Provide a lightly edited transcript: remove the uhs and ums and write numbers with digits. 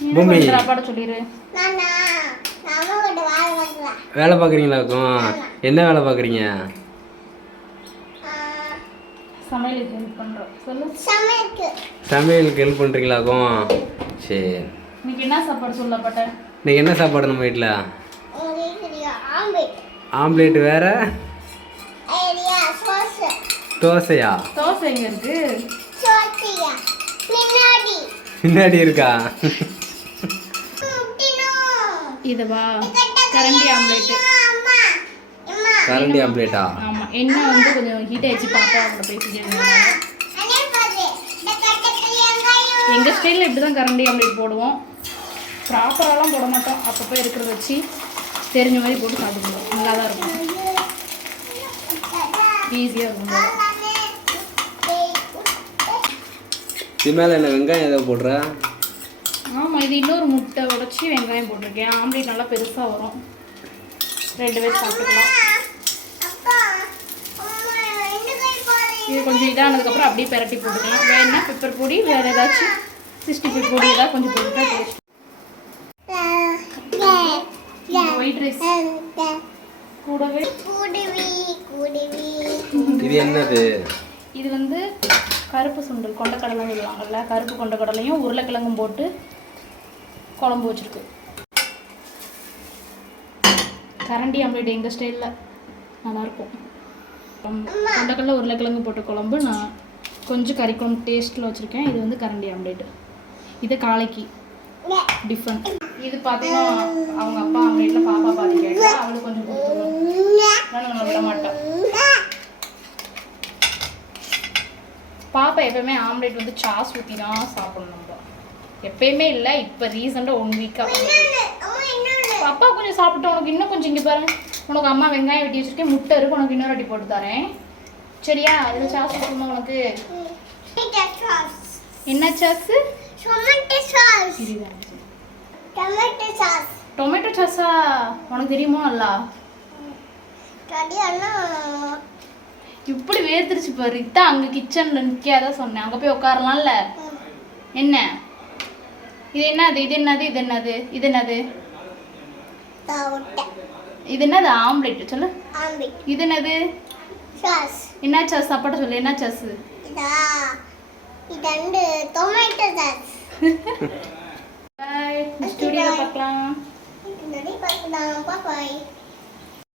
பூமி சாப்பாடு சொல்லிரு. வேலை பார்க்குறீங்களாக்கும்? என்ன வேலை பார்க்குறீங்க? சமையலுக்கு ஹெல்ப் பண்ணுறோம். சொல்லு. சமையலுக்கு ஹெல்ப் பண்ணுறீங்களாக்கும்? சரி. இன்னைக்கு என்ன சாப்பாடு சொல்லப்பட்ட? இன்னைக்கு என்ன சாப்பாடு நம்ம வீட்டில்? ஆம்லேட் வேற தோசையா? தோசை எங்க இருக்கு? பின்னாடி இருக்கா? இதுவா கரண்டி ஆம்லேட். கரண்டி ஆம்லேட்டா? ஆமா. என்ன வந்து கொஞ்சம் ஹீட் ஆயிடுச்சு. பாப்பா அவங்கள பேசிக்கிறேன். எங்கள் ஸ்டைலில் இப்படி தான் கரண்டி ஆம்லேட் போடுவோம். ப்ராப்பராலாம் போட மாட்டோம். அப்பப்போ இருக்கிறத வச்சு தெரிஞ்ச மாதிரி போட்டு சாப்பிடுவோம். நல்லா தான் இருக்கும். ஈஸியாக இருக்கும். இது மேலே என்ன வெங்காயம் ஏதோ போடுற? ஆமாம், இது இன்னொரு முட்டை உடச்சி வெங்காயம் போட்டிருக்கேன். ஆம்லேட் நல்லா பெருசாக வரும். 2 பேர் சாப்பிட்டுக்கலாம். இது கொஞ்சம் இதானதுக்கப்புறம் அப்படியே பெரட்டி போட்டுக்கலாம். வேணுன்னா பெப்பர் பொடி, வேறு ஏதாச்சும் 65 பொடி ஏதாவது கொஞ்சம் போட்டுட்டா டேஸ்ட். ஒயிட் ரைஸ் கூடவே. இது என்னது? இது வந்து கருப்பு சுண்டல், கொண்டக்கடலை சொல்லுவாங்கல்ல. கருப்பு கொண்டக்கடலையும் உருளைக்கிழங்கும் போட்டு குழம்பு வச்சுருக்கு. கரண்டி ஆம்லேட் எங்கள் ஸ்டைலில் நல்லாயிருக்கும். கொண்டக்கடலை உருளைக்கிழங்கு போட்ட குழம்பு நான் கொஞ்சம் கறி குழம்பு டேஸ்ட்டில் வச்சுருக்கேன். இது வந்து கரண்டி ஆம்லேட். இது காலைக்கு டிஃப்ரெண்ட். இது பார்த்தீங்கன்னா அவங்க அப்பா ஆம்லேட்டில் பாப்பா பாதி கேட்டா அவளுக்கு கொஞ்சம் கொடுத்துருவோம். நான் விட மாட்டேன். பாப்பா எப்பயுமே ஆம்லேட் வந்து சாஸ் ஊற்றி தான் சாப்பிடணும். நம்ம எப்பயுமே இல்லை, இப்போ ரீசெண்டாக 1 வீக்காக பாப்பா கொஞ்சம் சாப்பிட்டோம். உனக்கு இன்னும் கொஞ்சம் இங்கே பாருங்க. உனக்கு அம்மா வெங்காயம் வெட்டி வச்சுருக்கேன். முட்டை இருக்கு, உனக்கு இன்னொரு வாட்டி போட்டு தரேன். சரியா? அதில் சாஸ் ஊற்றணுமா உனக்கு? என்ன சாஸ்? டொமேட்டோ சாஸா? உனக்கு தெரியுமா? அல்ல இப்படி வேர்த்துருச்சு பாரு. இதான் அங்கே கிச்சனில் நிற்காதான் சொன்னேன். அங்கே போய் உட்காரலாம்ல. என்ன இது? என்னது இது? என்னது இது? என்னது இது? என்னது இது? என்னது? ஆம்லேட் சொல்லு. இது என்னது? என்ன சாஸ்? சாப்பாடு சொல்லு. என்ன சாஸ்? பாய். ஸ்டுடியோவில் பார்க்கலாம்.